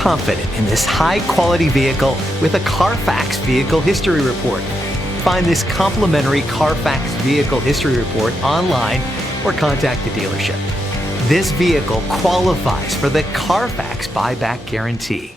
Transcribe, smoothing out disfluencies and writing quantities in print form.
confident in this high-quality vehicle with a Carfax Vehicle History Report. Find this complimentary Carfax Vehicle History Report online or contact the dealership. This vehicle qualifies for the Carfax Buyback Guarantee.